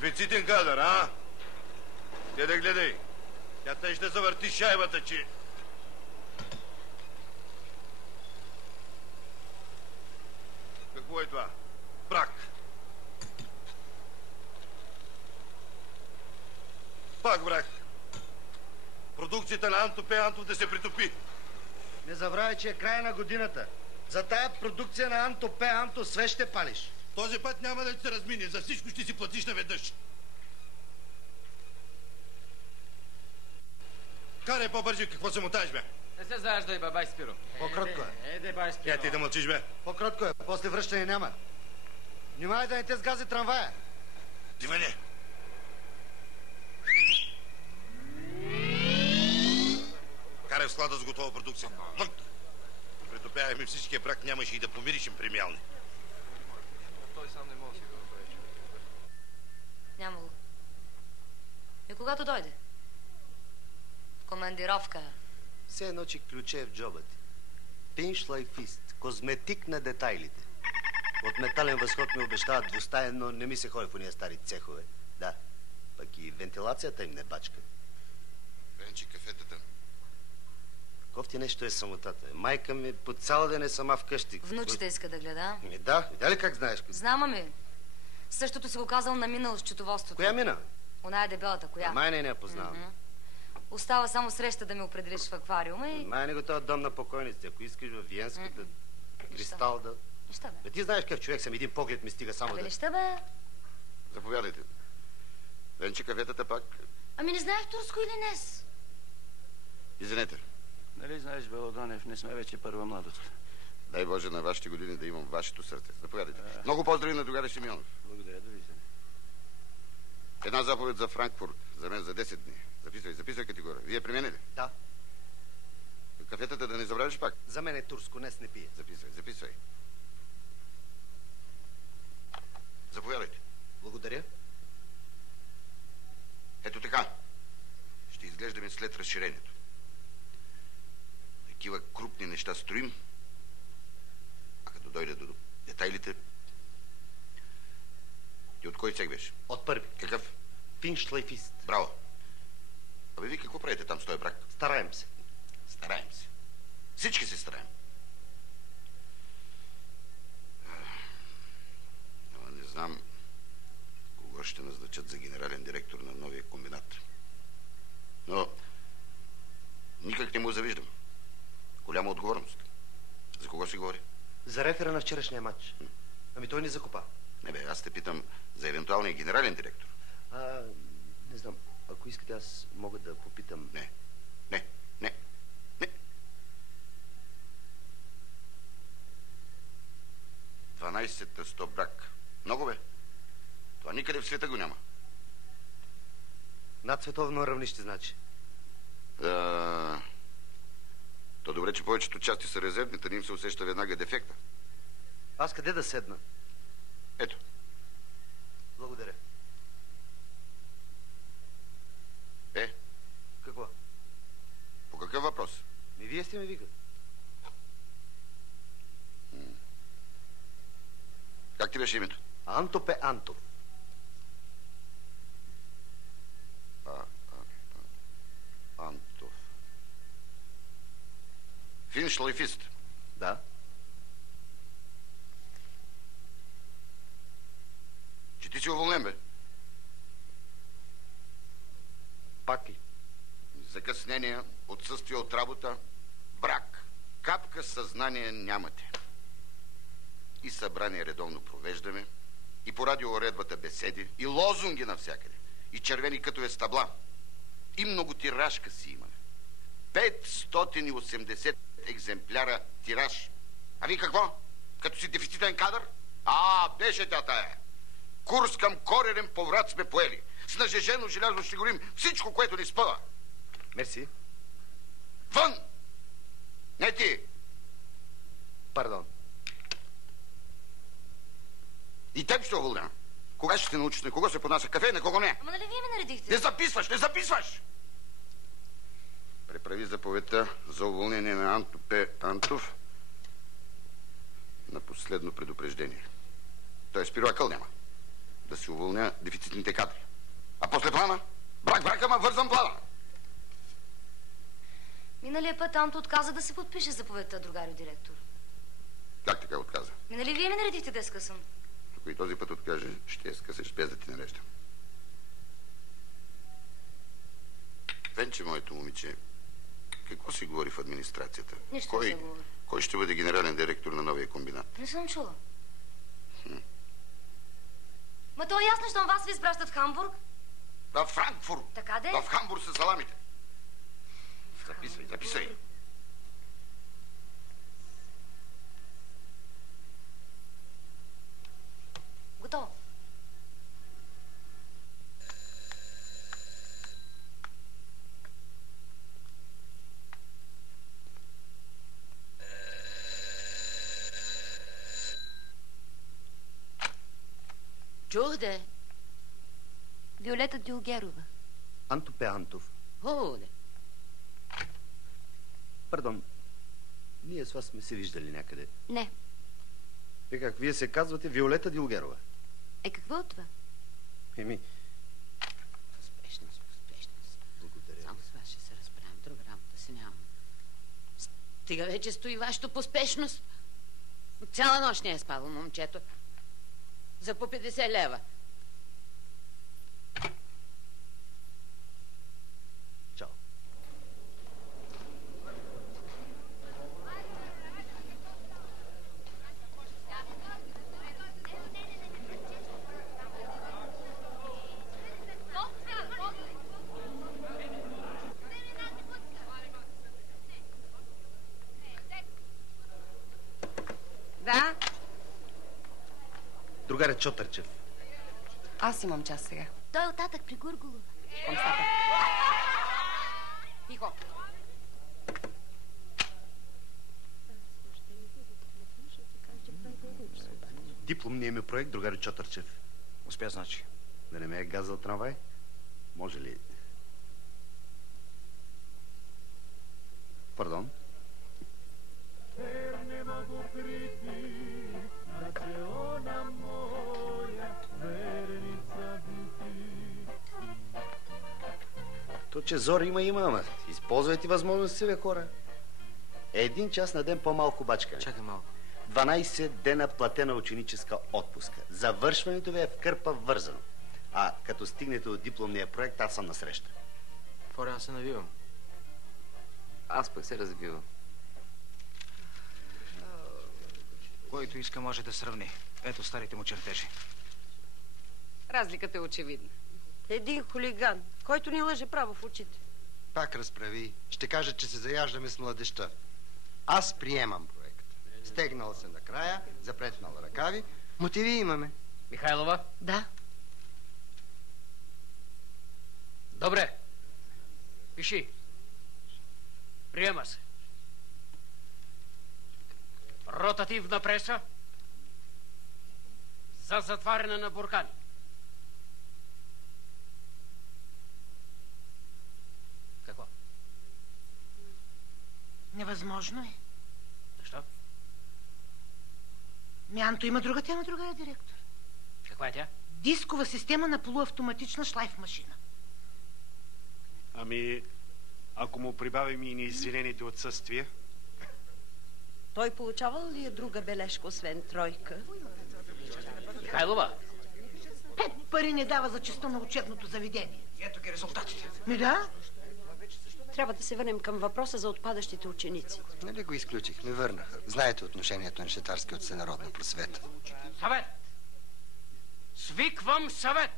Дефицитен кадър, а? Те да гледай. Тя тъй ще завърти шайбата, че... Какво е това? Брак. Пак брак. Продукцията на Анто П. Антов да се притопи. Не забравяй, че е края на годината. За тая продукция на Анто П. Антов свеж ще палиш. Този път няма да се размине. За всичко ще си платиш наведнъж. Карай по-бърже, какво се мотаеш, бе? Не се заяждай, бабай Спиро. По-кротко е. Еде, бай Спиро. Я ти да мълчиш, бе. По-кротко е. После връщане няма. Внимавай да не те сгази трамвая. Диване. Карай в склада с готова продукция. Вън! Притопявахме всичкия брак, нямаше и да помиришем премиални. Той сам не може да го направи. Няма го. И когато дойде? В командировка. Все едно, че ключе е в джоба ти. Пиншлайфист. Козметик на детайлите. От Метален възход ми обещават двустаен, но не ми се ходи в уния стари цехове. Да. Пък и вентилацията им не бачка. Венчи кафетата. Кофти нещо е самотата. Майка ми по цял ден е сама вкъщи. Внучите иска да гледа. Да, видя ли как знаеш? Знам, ами. Същото си го казал на минало счетоводството. Коя мина? Она е дебелата, коя? Май не я познавам. Остава само среща да ме определиш в аквариума и... Май не го този дом на покойниците. Ако искаш във Виенската, Кристал да... Неща, бе. Бе, ти знаеш какъв човек съм. Един поглед ми стига само Абе, да... неща, бе. Заповядайте. Венчи кафетата пак. Ами не знаеш турско или днес? Извинете. Нали знаеш, Белодонев, не сме вече първа младост. Дай Боже на вашите години да имам вашето сърце. Заповядайте. Много поздрави на другаря Симеонов. Благодаря, довиждане. Една заповед за Франкфурт. За мен за 10 дни. Записвай категория. Вие при мен ли? Да. Кафетата да не забравиш пак. За мен е турско, днес не пие. Записвай. Заповядайте. Благодаря. Ето така. Ще изглеждаме след разширението. Такива крупни неща строим, а като дойде до детайлите... Ти от кой цех беше? От първи. Какъв? Финшлайфист. Браво. Абе, ви какво правите там с този брак? Стараем се. Стараем се. Всички се стараем. Ама не знам кого ще назначат за генерален директор на новия комбинат. Но никак не му завиждам. Голяма отговорност. За кого си говори? За рефера на вчерашния матч. Ами той ни закопа. Не бе, аз те питам за евентуалния генерален директор. Не знам. Ако искате, аз мога да попитам... Не. 12% брак. Много бе. Това никъде в света го няма. Над световно равнище, значи. То добре, че повечето части са резервни, да не им се усеща веднага дефекта. Аз къде да седна? Ето. Благодаря. Какво? По какъв въпрос? Вие сте ме викали. Как ти беше името? Анто П. Антов. Антов. Финшлайфист. Да. Че ти си уволнен, бе? Пак ли? Закъснения, отсъствие от работа, брак. Капка съзнание нямате. И събрание редовно провеждаме, и по радиоуредбата беседи, и лозунги навсякъде, и червени кътове с табла, и многотиражка си имаме. 580 екземпляра тираж. А ви какво? Като си дефицитен кадър? Беше тя тая. Курс към коренен поврат сме поели. С нажежено желязо ще горим всичко, което ни спъва. Мерси. Вън! Не ти! Пардон. И теб ще уволня. Кога ще се научиш на кого се поднася кафе и на кого не? Ама нали вие ме наредихте? Не записваш! Преправи заповедта за уволнение на Анто П. Антов на последно предупреждение. Той Спиро акъл няма. да си уволня дефицитните кадри. А после плана? Брак, ама вързан плана. Миналия път Анто отказа да се подпише заповедта, другарю директор. Как така отказа? Минали вие ми наредихте да я скъсам. Ако и този път откаже, ще я скъсаш без да ти нареждам. Венче, моето момиче, какво си говори в администрацията? Нищо не се говори. Кой ще бъде генерален директор на новия комбинат? Не съм чула. Ма то е ясно, щом вас ви изпращат в Хамбург. В Франкфурт. Така де? В Хамбург са саламите. Записвай. Готово. Чух де. Виолета Дюлгерова. Анто Пеантов. Хубаво де. Пардон, ние с вас сме се виждали някъде. Не. Как, вие се казвате Виолета Дюлгерова? Какво от това? Еми, Спешност. благодаря. Само с вас ще се разправям. Друга работа си нямам. Стига вече стои вашето поспешност. Цяла нощ не е спало момчето. За по 50 лева. Чао. Да, Другаря Чотърчев. аз имам час сега. Той е оттатък при Гургулова. Комстата. Тихо. Дипломният ми проект, другаря Чотърчев. Успя, значи. Да не ме е газал трамвай? Може ли? Пардон? То, че зор има, ама използвайте възможности, бе, хора. 1 час на ден по-малко бачка. Чакай малко. 12 дена платена ученическа отпуска. Завършването ви е в кърпа вързано. А като стигнете от дипломния проект, аз съм насреща. Форе, аз се навивам. Аз пък се разбивам. Който иска може да сравни. Ето старите му чертежи. Разликата е очевидна. Един хулиган, който ни лъже право в очите. Пак разправи. Ще кажа, че се заяждаме с младеща. Аз приемам проект. Стегнал се накрая, запретнал ръкави. Мотиви имаме. Михайлова? Да. Добре. Пиши. Приема се. Ротативна преса за затваряне на буркани. Какво? Невъзможно е. Защо? Мянто има друга тема, другая директор. Каква е тя? Дискова система на полуавтоматична шлайф машина. Ами, ако му прибавим и неизвинените отсъствия? Той получавал ли е друга бележка, освен тройка? Михайлова? 5 пари не дава за честа на учебното заведение. Ето ги резултатите. Ми да? Трябва да се върнем към въпроса за отпадащите ученици. Нали го изключихме, върнаха. Знаете отношението на Шетарски от всенародна просвета. Съвет! Свиквам съвет!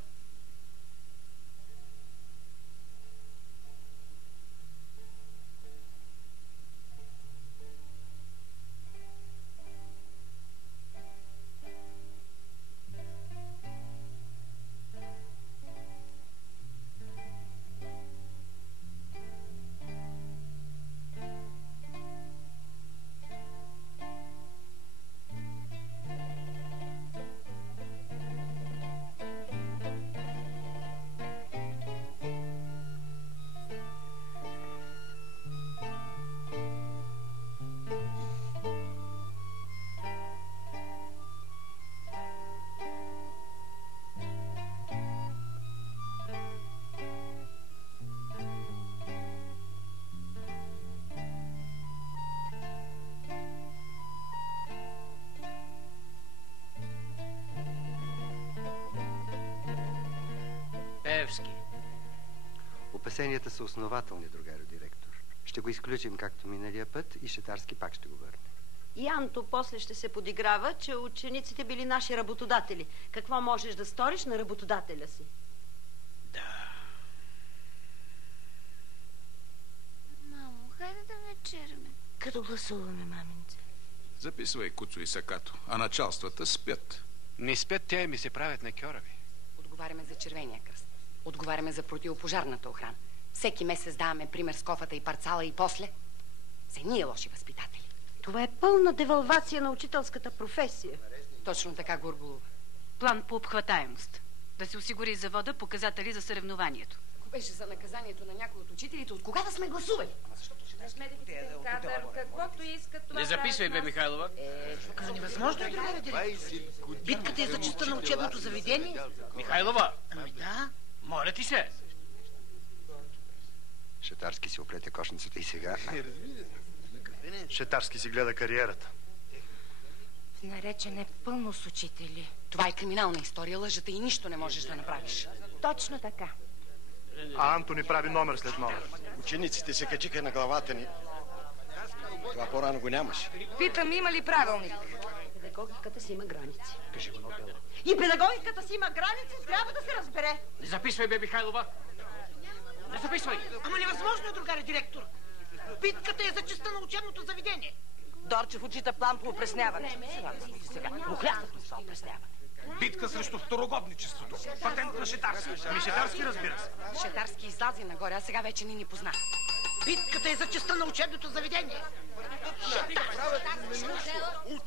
Левски. Опасенията са основателни, другарю директор. Ще го изключим както миналия път и Шетарски пак ще го върне. И Анто после ще се подиграва, че учениците били наши работодатели. Какво можеш да сториш на работодателя си? Мамо, хайде да вечеряме. Като гласуваме, маменце. Записвай, Куцо и Сакато, а началствата спят. Не спят те, ми се правят на кьорави. Отговаряме за Червения кръст. Отговаряме за противопожарната охрана. Всеки месец даваме пример с кофата и парцала и после са ние лоши възпитатели. Това е пълна девалвация на учителската професия. Точно така, Гургулова. План по обхватаемост. Да се осигури завода показатели за съревнованието. Ако беше за наказанието на някой от учителите, от кога да сме гласували? Кадър, каквото иска това. Не записвай, бе, Михайлова. Но невъзможно е да директор. Битката е за честа на учебното заведение. Михайлова! Ами да. Моля ти се. Шетарски си оплете кошницата и сега. Шетарски си гледа кариерата. Наречен е пълно с учители. Това е криминална история, лъжата и нищо не можеш да направиш. Точно така. А Анто ни прави номер след номер. Учениците се качиха на главата ни. Това по-рано го нямаше. Питам, има ли правилник? Педагогиката си има граници. Кажи го, Нобел. И педагогиката си има граници, трябва да се разбере. Не записвай, бе, Михайлова. Не записвай. Ама невъзможно е, другари директор. Битката е за честа на учебното заведение. Дорчев отчита план по опресняване. Сега. Мухлясът на това опресняване. Битка срещу второгодничеството. Патент на Шетарски. Ами Шетарски, разбира се. Шетарски излази нагоре, а сега вече ни позна. Битката е за честа на учебното заведение.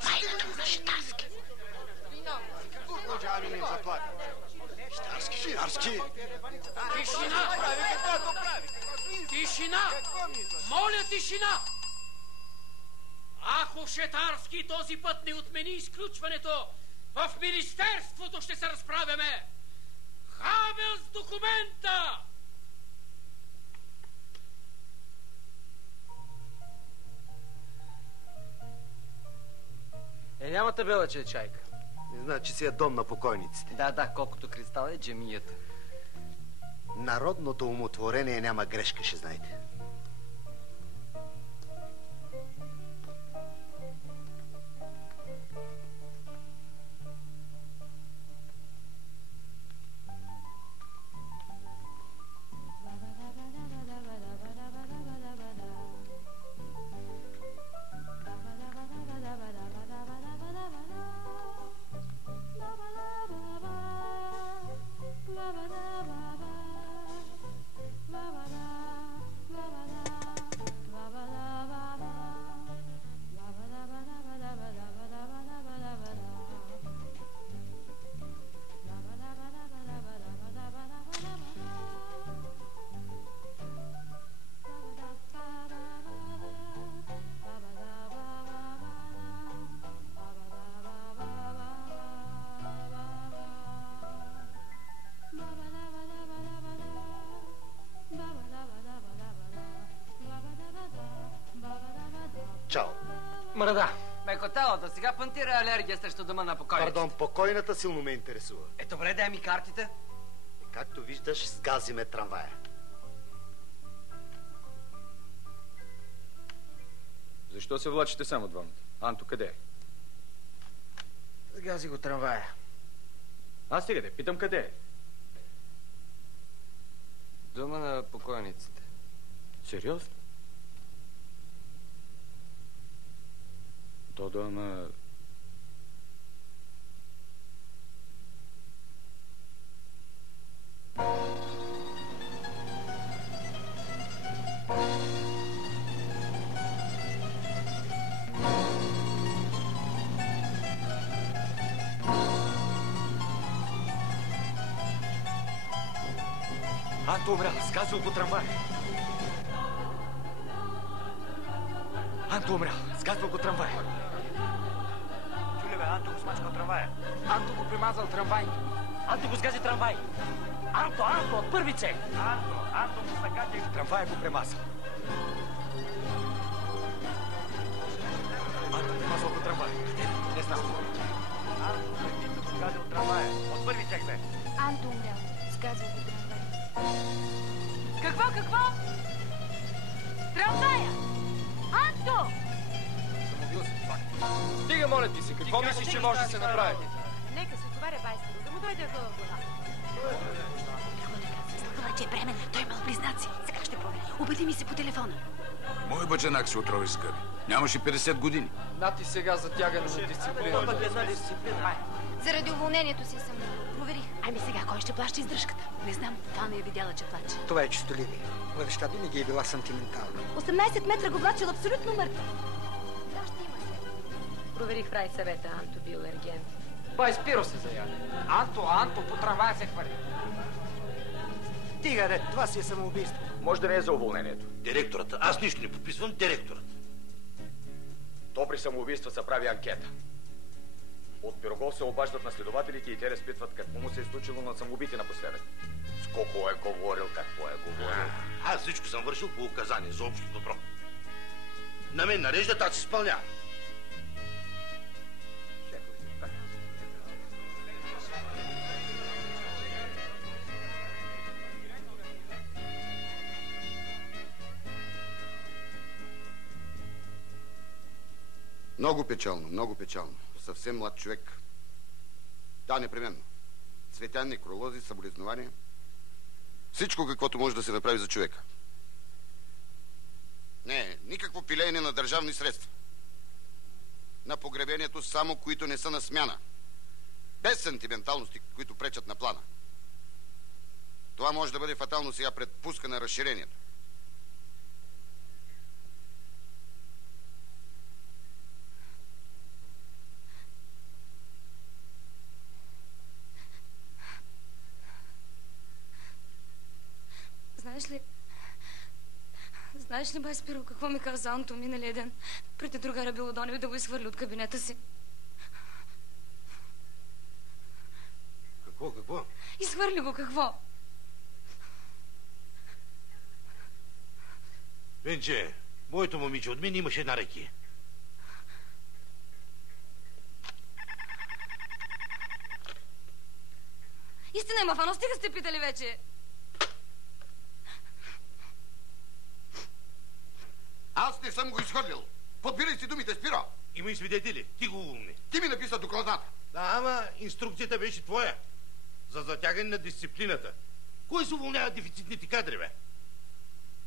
Майната на Шетарски. Шетарски. Тишина! Тишина! Моля, тишина! Ако Шетарски този път не отмени изключването, в министерството ще се разправяме! Хабел с документа! Няма табела, че е чайка. Не значи си е дом на покойниците. Да, колкото кристал е джамията. Народното умотворение няма грешка, ще знаете. Чао. Мрада. Мекотелата сега пантира алергия срещу дома на покойниците. Пардон, покойната силно ме интересува. Добре, дай ми картите. Както виждаш, сгазиме трамвая. Защо се влачите само двамата? Анто къде е? Сгази го трамвая. Аз стига да питам къде е. Дома на покойниците. Сериозно? То дома... Анто умрял, сгазил го трамвай. Анто умрял, сгазил го трамвай. Чули бе, Анто го смачкал трамвая. Анто го примазал трамвай. Анто го сгази трамвай. Анто, от първице. Анто го сгази. Трамвая го премазал. Анто примазал го трамвай. Не знам. Анто го сгазил трамвая. От първи чек бе. Анто умрял. Сгазил го трамвай. Какво? Трамвая! Анто! Самоубил се, факт. Стига, моля ти се, какво мислиш, че може да се направи? Нека се отговаря байстър, да му дойде в глава. Слухала, че е бременна. Той имал близнаци. Сега ще проверя. Убеди ми се по телефона. Мой баджанак се отрови с гъби. Нямаше 50 години. Нати сега затягане на дисциплина. Заради уволнението си съм проверих. Ами сега, кой ще плаща издръжката? Не знам, Фана я видяла, че плаче. Това е честолюбие. Младеща винаги е била сантиментална. 18 метра го влачил абсолютно мъртъв. Да, ще има се. Проверих в райсъвета, Анто бил ергент. Бай, Спиро се заяви. Анто, по трамвая се хвърли. Стига, това си е самоубийство. Може да не е за уволнението. Директорът. Аз нищо не подписвам, директорът. То при самоубийства се прави анкета. От Пирогов се обаждат на следователите и те разпитват какво му се е случило на самоубити напоследък. С колко е говорил, какво е говорил. Аз всичко съм вършил по указание за общо добро. На мен нареждат, аз изпълнявам. Много печално. Съвсем млад човек. Да, непременно. Цветя, некролози, съболезнования. Всичко, каквото може да се направи за човека. Не, никакво пилеене на държавни средства. На погребението само, които не са на смяна. Без сантименталности, които пречат на плана. Това може да бъде фатално сега пред пуска на разширението. Знаеш ли, бай Спиро, какво ми каза Анто миналия ден? Преди другара Белодонев да го изхвърли от кабинета си. Какво? Изхвърли го, какво? Венче, моето момиче от мен имаше една ракия. Истина има, Фано, стига сте питали вече. Аз не съм го изхвърлил. Подбирай си думите, Спиро. Има и свидетели. Ти го умни. Ти ми написа докладната. Да, ама инструкцията беше твоя. За затягане на дисциплината. Кой се уволнява дефицитните кадри, бе?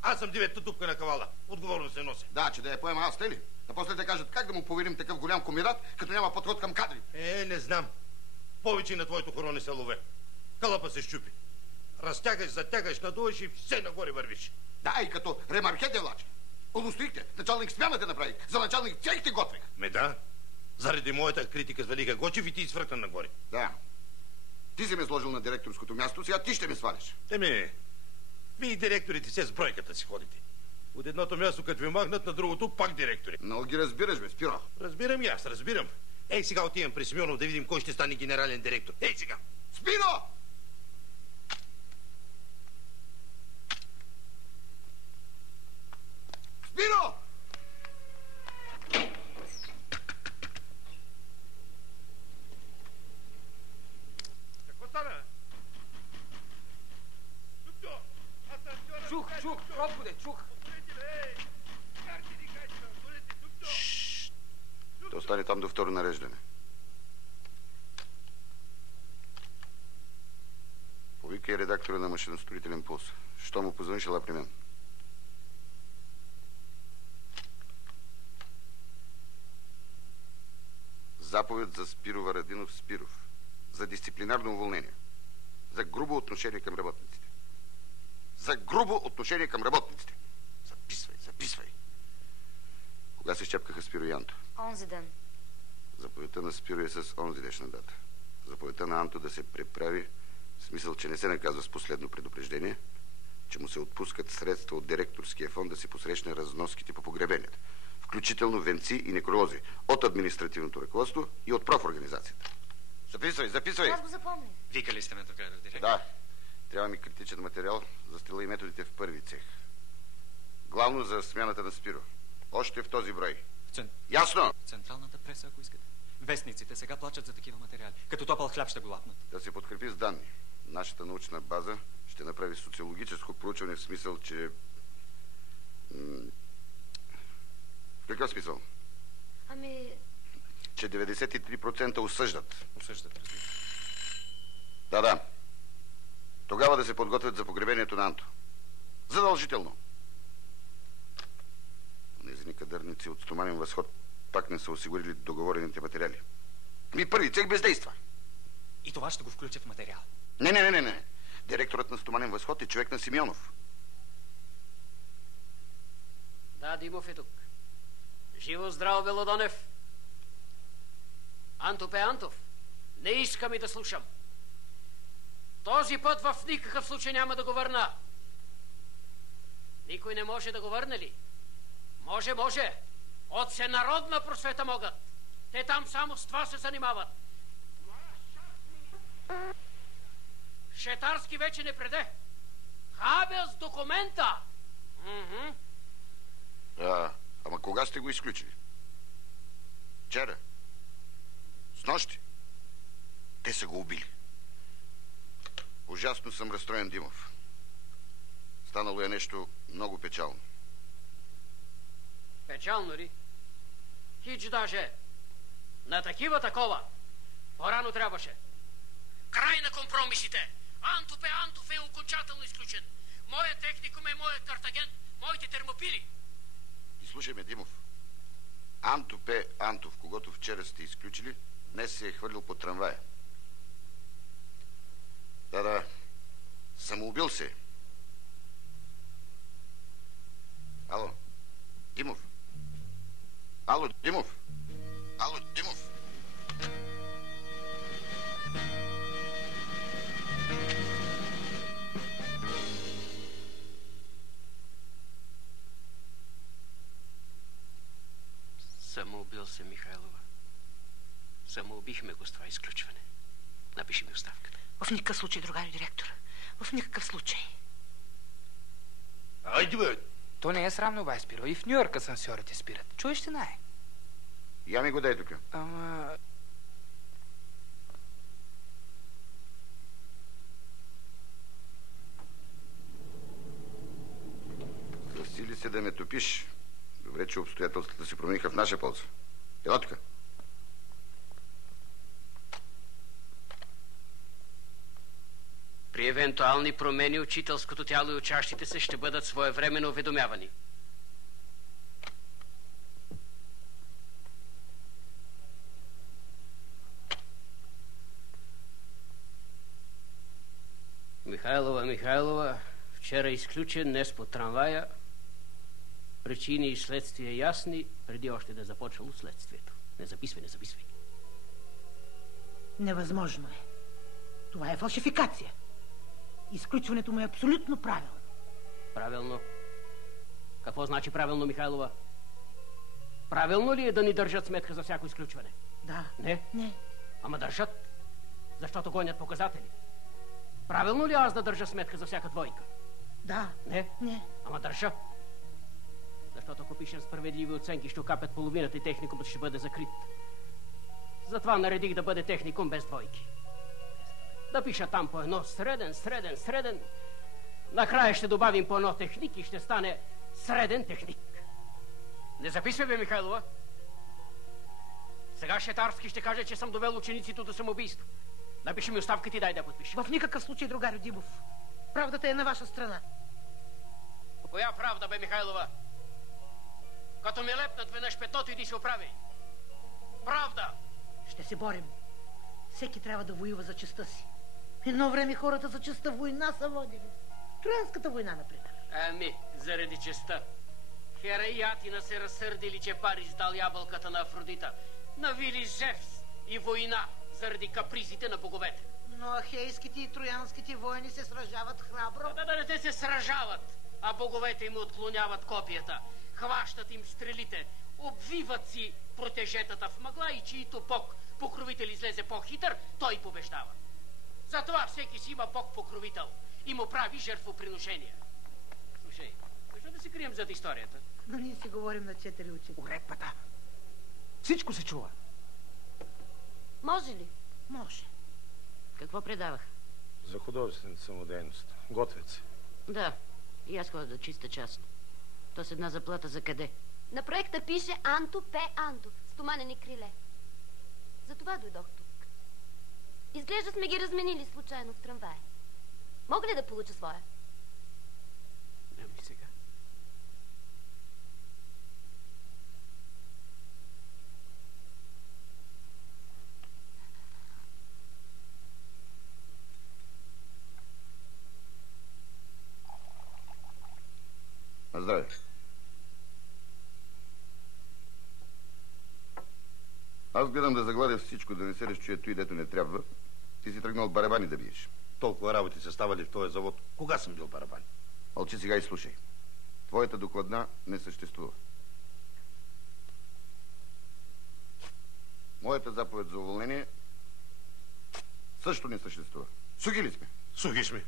Аз съм девета тупка на кавала. Отговорно се нося. Да, че да я поема аз, те ли? А после да кажат как да му поверим такъв голям комират, като няма подход към кадри. Не знам. Повече на твоето хоро не се лове. Кълъпа се щупи. Разтягаш, затягаш, надуваш и все нагоре вървиш. Да, и като ремаркете влаче. Удостоихте. Началник смяната направих. За началник целите готвих. Да. Заради моята критика свалиха Гочев и ти изфръкна нагоре. Да. Ти си ме сложил на директорското място, сега ти ще ме свалиш. Вие директорите се с бройката си ходите. От едното място, като ви махнат, на другото пак директори. Много ги разбираш, бе, Спиро. Разбирам и аз, разбирам. Ей, сега отивам при Симеонов да видим кой ще стане генерален директор. Ей, сега! Спиро! Спиро! Какво стана? Чух, Господе, чух. Ще остане там до второ нареждане. Повикай редактора на машиностроителен пулс. Що му позвониш, ела при мен. Заповед за Спиро Варадинов Спиров. За дисциплинарно уволнение. За грубо отношение към работниците. За грубо отношение към работниците. Записвай. Кога се щепкаха Спиро и Анто? Онзи ден. Заповедта на Спиро е с онзи днешна дата. Заповедта на Анто да се преправи, в смисъл, че не се наказва с последно предупреждение, че му се отпускат средства от директорския фонд да си посрещне разноските по погребенията, включително венци и некролози от административното ръководство и от профорганизацията. Записвай! Аз го запомних. Викали сте ме тук, директор? Да. Трябва ми критичен материал за стила и методите в първи цех. Главно за смяната на Спиро. Още в този брой. Ясно? Централната преса, ако искате. Вестниците сега плачат за такива материали. Като топъл хляб ще го лапнат. Да се подкрепи с данни. Нашата научна база ще ще направи социологическо проучване в смисъл, че... В какъв смисъл? Ами... Че 93% осъждат. Осъждат, разбира. Да. Тогава да се подготвят за погребението на Анто. Задължително. Незини кадърници от Стоманен възход пак не са осигурили договорените материали. Първи цех бездейства. И това ще го включа в материал. Не. Директорът на Стоманен възход е човек на Симеонов. Да, Димов е тук. Живо здраво, Белодонев. Антов, не искам и да слушам. Този път в никакъв случай няма да го върна. Никой не може да го върне ли? Може. От всенародна просвета могат. Те там само с това се занимават. Шетарски вече не преде. Хабелс документа! Ама кога сте го изключили? Вчера? Снощи? Те са го убили. Ужасно съм разстроен, Димов. Станало е нещо много печално. Печално ли? Хич даже. На такова. По-рано трябваше. Край на компромисите. Антов е окончателно изключен. Моят техникум е моят Картаген, моите термопили. И слушай ме, Димов. Антов, когато вчера сте изключили, днес се е хвърлил по трамвая. Да. Самоубил се. Ало, Димов. Самоубил се, Михайлова. Самоубихме го с това изключване. Напиши ми оставката. В никакъв случай, другари директор. В никакъв случай. Айде, бе! То не е срамно, бай, Спиро. И в Нью-Йорк асансьорите спират. Чуеш ли, най? Я ми го дай тук. Ама... Засили се да ме топиш. Добре, че обстоятелствата се промениха в наша полза. Ела тук. При евентуални промени учителското тяло и учащите се ще бъдат своевременно уведомявани. Михайлова, вчера изключен, днес по трамвая. Причини и следствия ясни, преди още да е започнало следствието. Не записвай. Невъзможно е. Това е фалшификация. Изключването му е абсолютно правилно. Правилно? Какво значи правилно, Михайлова? Правилно ли е да ни държат сметка за всяко изключване? Да. Не. Ама държат, защото гонят показатели. Правилно ли аз да държа сметка за всяка двойка? Да. Не. Ама държа. Защото ако пишем справедливи оценки, ще окапят половината и техникумът ще бъде закрит. Затова наредих да бъде техникум без двойки. Да пиша там по едно среден. Накрая ще добавим по едно техник и ще стане среден техник. Не записвай, бе, Михайлова. Сега Шетарски ще каже, че съм довел учениците до самоубийство. Напиши ми оставката и дай да подпиша. В никакъв случай, другарю Димов. Правдата е на ваша страна. Коя правда, бе, Михайлова? Като ми лепнат веднъж петното, иди се оправи. Правда! Ще се борим. Всеки трябва да воюва за честта си. Едно време хората за честта война са водили. Троянската война, например. Заради честта. Хера и Атина се разсърдили, че Парис дал ябълката на Афродита. Навили Зевс и война заради капризите на боговете. Но ахейските и троянските войни се сражават храбро. Да, те се сражават, а боговете им отклоняват копията. Хващат им стрелите, обвиват си протежетата в мъгла и чието покровител излезе по-хитър, той побеждава. Затова всеки си има бог-покровител и му прави жертвоприношения. Слушай, защо да се крием зад историята? Но ние си говорим на четири очи. Уредбата. Всичко се чува. Може ли? Може. Какво предавах? За художествената самодейност. Готвят се. Да, и аз ходя да чиста частно. То с една заплата за къде? На проекта пише Анто П. Антов. Стоманени криле. Затова дойдох тук. Изглежда сме ги разменили случайно в трамвая. Мога ли да получа своя? Дам ли сега? Здравей. Аз гледам да загладя всичко, да не се разчуе той, дето не трябва. Ти си тръгнал барабани да биеш. Толкова работи са ставали в този завод. Кога съм бил барабани? Мълчи сега и слушай. Твоята докладна не съществува. Моята заповед за уволнение също не съществува. Сухи ли сме? Сухи сме.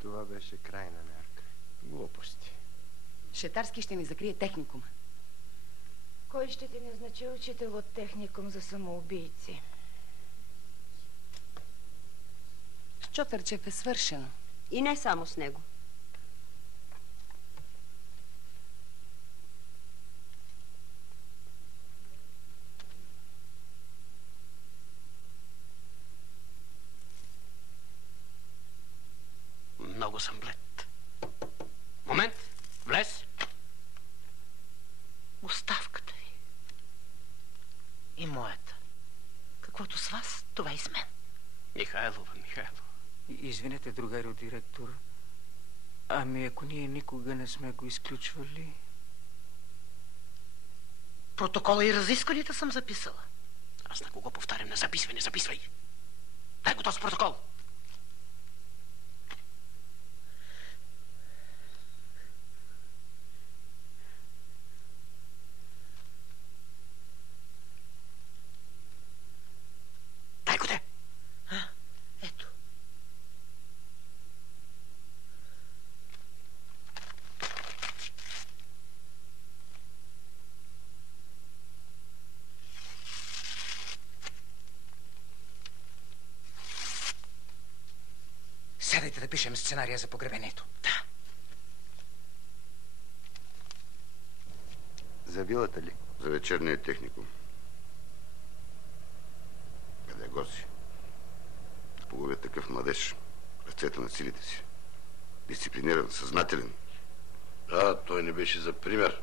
Това беше крайна мярка. Глупости. Шетарски ще ни закрие техникума. Кой ще ти назначи учител от техникум за самоубийци? С Чотърчев е свършено. И не само с него. Много съм блед. Момент, влез. Оставката ви. И моята. Каквото с вас, това и с мен. Михайлова. Извинете, другарио директор. Ами ако ние никога не сме го изключвали... Протокола и разискванията съм записала. Аз на кого повтарям? Не записвай. Дай го този протокол. Ето. Сядайте да пишем сценария за погребението. Да. За вилата ли? За вечерния техникум. Къде госи? Половия такъв младеж. Ръцете на силите си. Дисциплиниран, съзнателен. Той не беше за пример.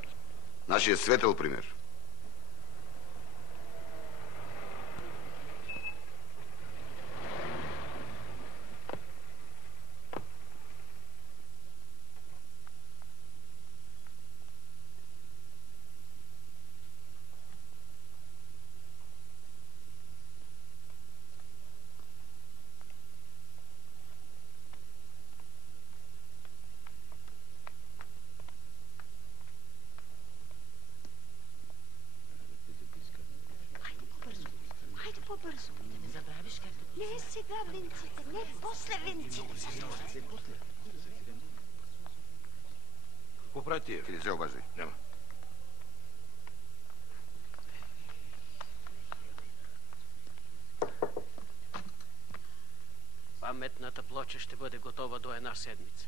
Нашия светъл пример. Не сега венците, не после венците. Какво прави тия? Къде се обаждай? Няма. Паметната плоча ще бъде готова до една седмица.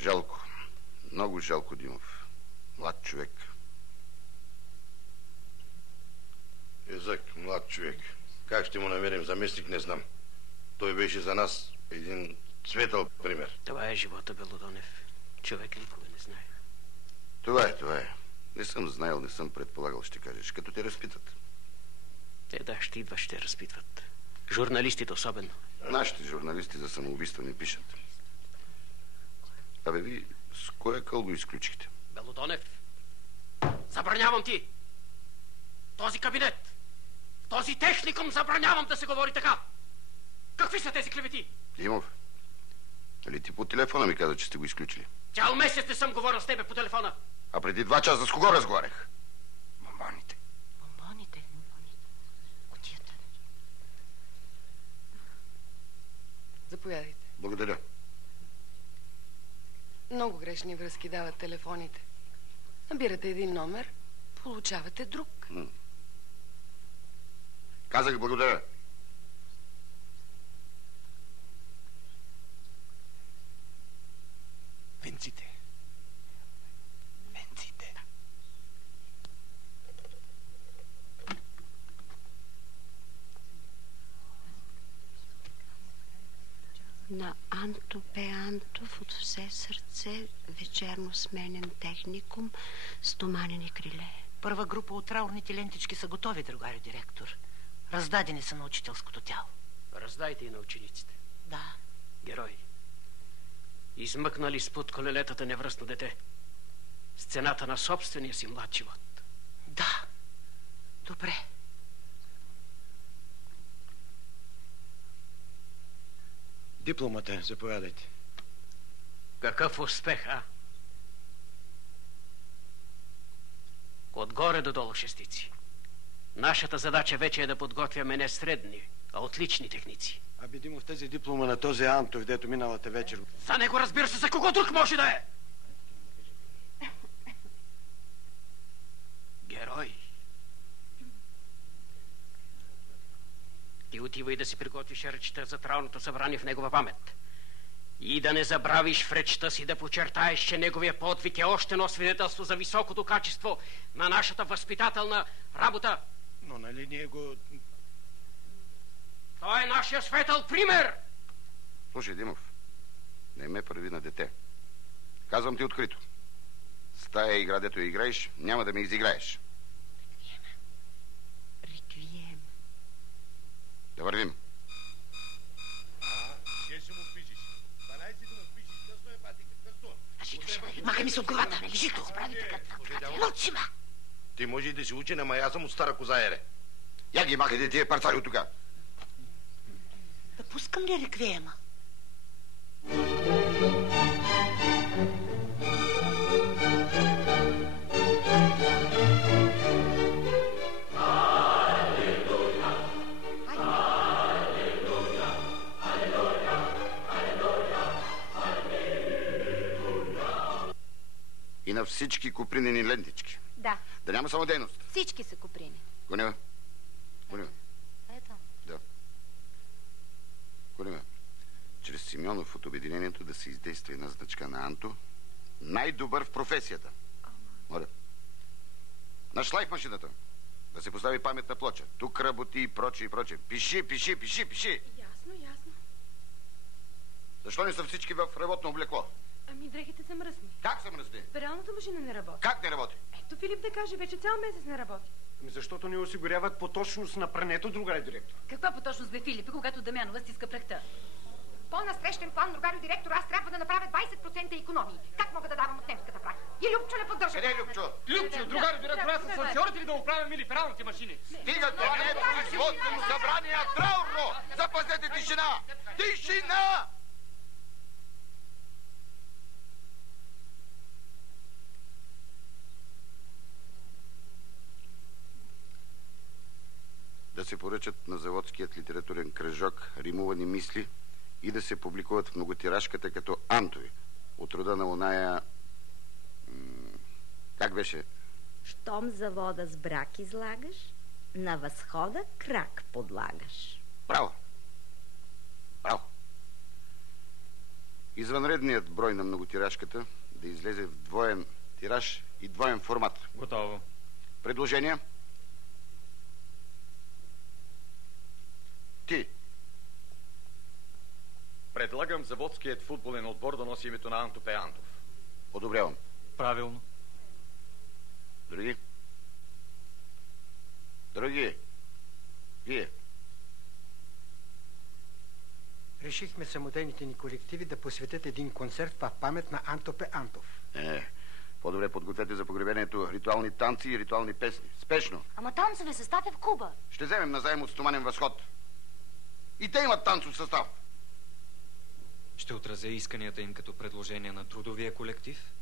Жалко. Много жалко, Димов. Млад човек. Езък, млад човек. Как ще му намерим заместник, не знам. Той беше за нас един светъл пример. Това е живота, Белодонев. Човек никога не знае. Това е. Не съм знаел, не съм предполагал, ще кажеш. Като те разпитат. Да, ще идват, ще разпитват. Журналистите особено. Нашите журналисти за самоубийства не пишат. Абе, ви с кой къл го изключихте? Белодонев, забранявам ти! Този кабинет! В този техникум забранявам да се говори така. Какви са тези клевети? Димов, нали ти по телефона ми каза, че сте го изключили? Цял месец не съм говорил с тебе по телефона. А преди 2 часа с кого разговарях? Бомбоните. Кутията. Заповядайте. Благодаря. Много грешни връзки дават телефоните. Набирате един номер, получавате друг. Казах благодаря. Венците. На Анто П. Антов от все сърце, вечерно сменен техникум, стоманени криле. Първа група от траурните лентички са готови, другарю директор. Раздадени са на учителското тяло. Раздайте и на учениците. Да. Герои. Измъкнали спод колелетата невръстно дете. С цената на собствения си млад живот. Да. Добре. Дипломата, заповядайте. Какъв успех, а? Отгоре до долу шестици. Нашата задача вече е да подготвяме не средни, а отлични техници. Аби Димов, тази диплома на този Антов, дето миналата вечер... За него разбира се, за кого друг може да е? Герой. Ти отивай да си приготвиш речта за траурното събрание в негова памет. И да не забравиш в речта си да подчертаеш, че неговия подвиг е още едно свидетелство за високото качество на нашата възпитателна работа. Но нали ние го... Той е нашия светъл пример! Слушай, Димов, не ме прави на дете. Казвам ти открито. С тая игра, дето играеш, няма да ме изиграеш. Реквием. Да вървим. Махай ми се от главата. Жито. Мълчи, ма. Ти може и да си учен, ама аз съм от стара коза, ере. Я ги махайте тия парцали от тука. Да пускам ли реквиема? И на всички купринени лентички. Да. Да няма самодейност. Всички са куприни. Гонева. Гонева. Ето. Да. Гонева. Чрез Симеонов от обединението да се издейства една значка на Анто. Най-добър в професията. Моля. На шлайф машината. Да се постави паметна плоча. Тук работи и проче и проче. Пиши. Ясно. Защо не са всички в работно облекло? Ами дрехите са мръсни. Как са мръсни? Пералната машина не работи. Как не работи? Ето Филип да каже, вече цял месец не работи. Защото ни осигуряват поточност на прането, другарю директор. Каква поточност бе, Филип, когато Дамянова стиска прахта? По-насрещен план, другарю директор, аз трябва да направя 20% икономии. Как мога да давам от немската прах? И Любчо не поддържа. Къде е Любчо? Любчо, другарю директор, аз съм сансьорите ли да оправям или фералните машини? Стига, това не е производствено събрание, а траурно! Запазете тишина! Тишина! Да се поръчат на заводският литературен кръжок римувани мисли и да се публикуват в многотиражката като Антови, от рода на оная... Как беше? Щом завода с брак излагаш, на възхода крак подлагаш. Браво! Извънредният брой на многотиражката да излезе в двоен тираж и двоен формат. Готово. Предложения? Ти. Предлагам заводският футболен отбор да носи името на Анто П. Антов. Одобрявам. Правилно. Други? Вие? Решихме самодейните ни колективи да посветят един концерт в памет на Анто П. Антов. По-добре подгответе за погребението ритуални танци и ритуални песни. Спешно. Ама танцове състав е в Куба. Ще вземем назаем от Стоманен възход. И те имат танцов състав. Ще отразя исканията им като предложение на трудовия колектив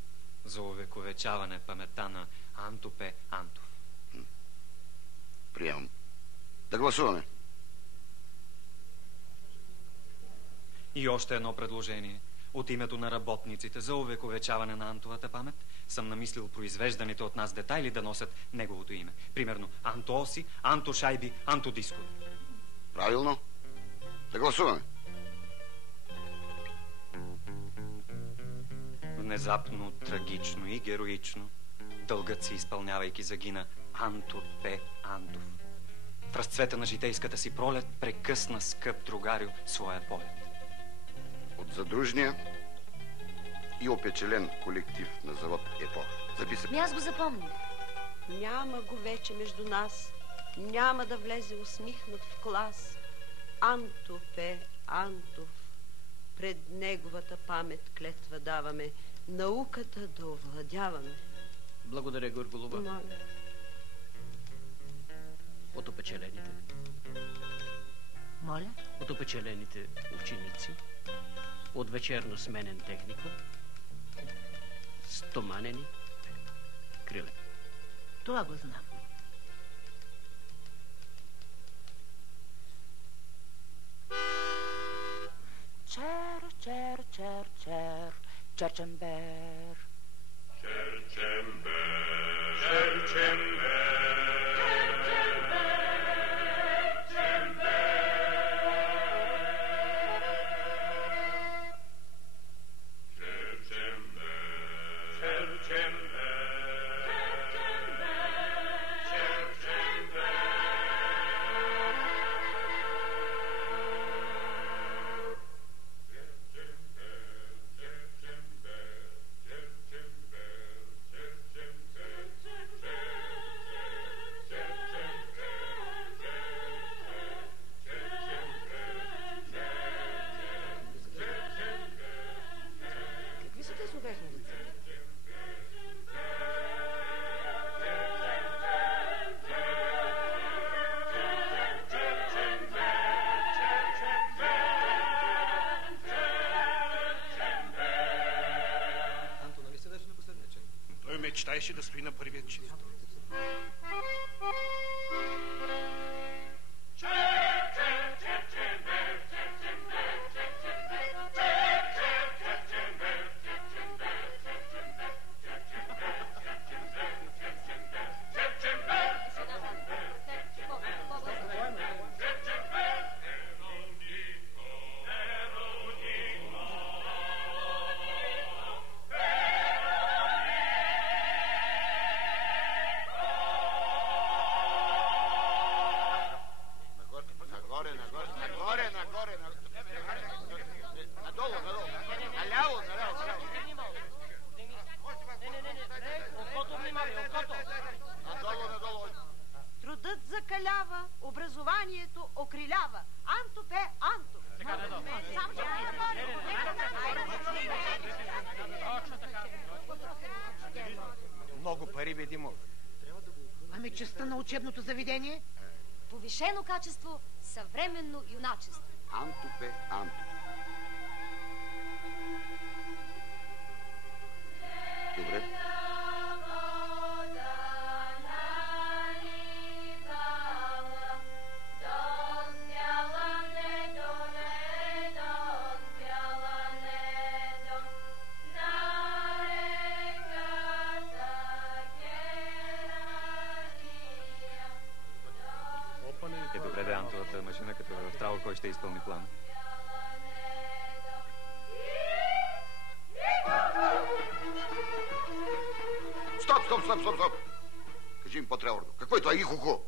за увековечаване паметта на Анту П. Антов. Приемам. Да гласуваме. И още едно предложение. От името на работниците за увековечаване на Антовата памет съм намислил произвежданите от нас детайли да носят неговото име. Примерно Анто Оси, Анто Шайби, Анто Диско. Правилно. Да гласуваме. Внезапно, трагично и героично, дългът си изпълнявайки загина Анто П. Антов. В разцвета на житейската си пролет прекъсна, скъп другарю, своя полет. От задружния и опечелен колектив на завод Епох. Записам. Аз го запомних. Няма го вече между нас, няма да влезе усмихнат в клас. Анто П. Антов, пред неговата памет клетва даваме, науката да овладяваме. Благодаря, Горголова. Моля. От опечелените. Моля? От опечелените ученици. От вечерно сменен техникум. Стоманени криле. Това го знам. Чер, чер, чер, чер, черчембер. Черчембер, черчембер. Мечтаеше да стои на първият чифт. Трудът закалява, образованието окрилява. Анто П. Антов. Много пари, бе, Димов. Ами честта на учебното заведение? Повишено качество, съвременно юначество. Анто П. Антов. Добре. Добре, да, Антовата машина, като в Траур, кой ще изпълни план? Стоп! Кажи им по-траурно. Какво е това ихохо?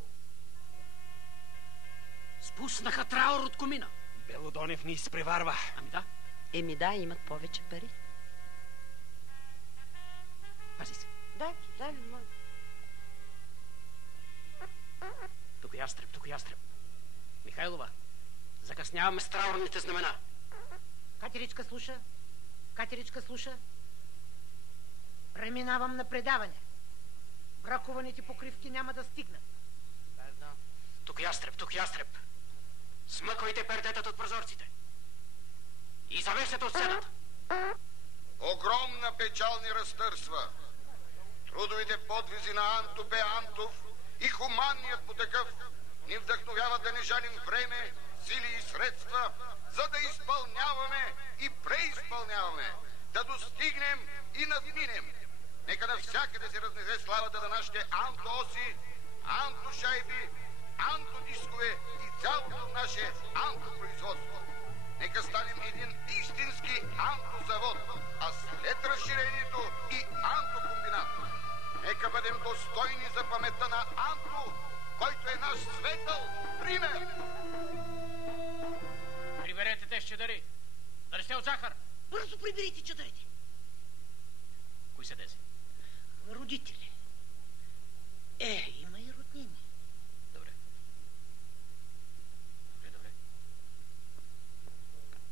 Спуснаха траур от комина. Белодонев ни изпреварва. Ами да. Еми да, имат повече пари. Пази се. Дай, моля. Тук ястреб. Михайлова, закъсняваме с траурните знамена. Катеричка слуша. Преминавам на предаване. Бракованите покривки няма да стигнат. Тук ястреб. Смъквайте пердетата от прозорците. И завесете от сцената. Огромна печал ни разтърсва. Трудовите подвизи на Анто П. Антов и хуманният по такъв ни вдъхновяват да не жалим време, сили и средства, за да изпълняваме и преизпълняваме, да достигнем и надминем. Нека навсякъде се разнесе славата на нашите антооси, антошайби, антодискове и цялото наше антопроизводство. Нека станем един истински антозавод, а след разширението и антокомбинат. Нека бъдем достойни за паметта на Анто, който е наш светъл пример. Приберете те чадъри. Да не сте от захар. Бързо приберите чадърите. Кои са тези? Родители. Има и роднини. Добре.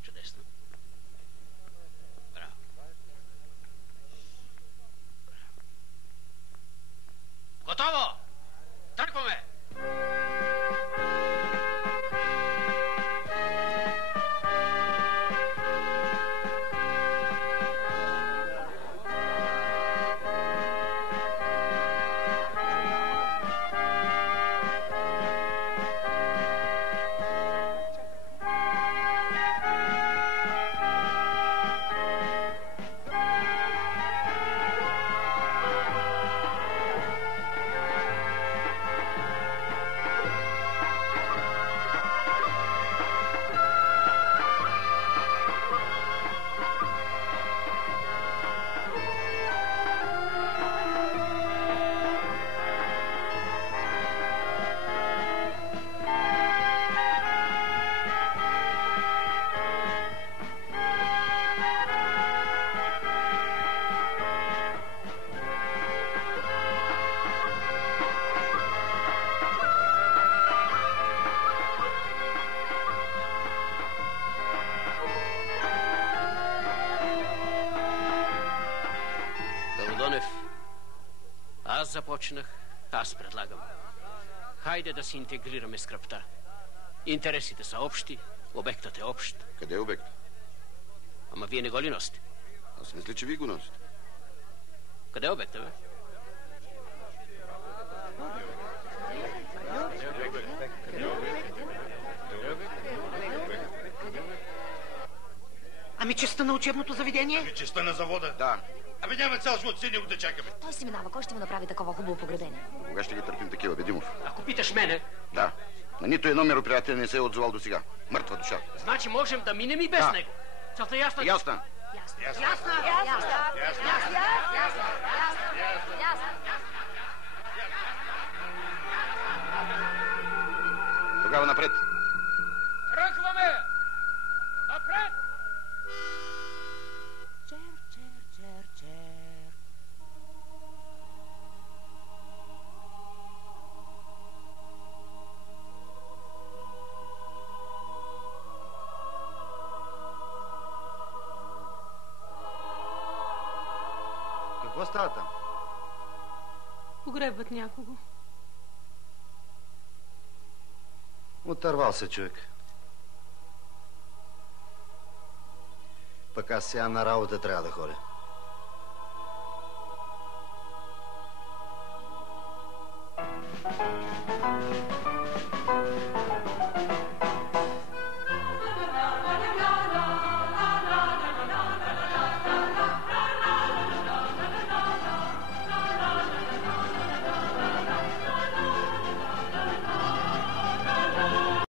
Чудесно. Браво. Готово! Тръгваме! Аз започнах, аз предлагам. Хайде да се интегрираме с кръвта. Интересите са общи, обектът е общ. Къде е обект? Ама вие не го ли носите? Аз мисля, че вие го носите. Къде е обекта, бе? Ами честа на учебното заведение? Ами честа на завода? Да. Абе няма цял живот седи го да чакаме. Той си минава. Кой ще му направи такова хубаво погребение? Кога ще ги търпим такива, Бедимов? Ако питаш мене... Да. На нито едно мероприятие не се е отзовал до сега. Мъртва душа. Значи можем да минем и без него. Целта ясна? Ясна. Тогава напред. Тръгваме! Напред! Чер. Какво става там? Погребват някого. Отървал се човек. Пък аз сега на работа трябва да ходя.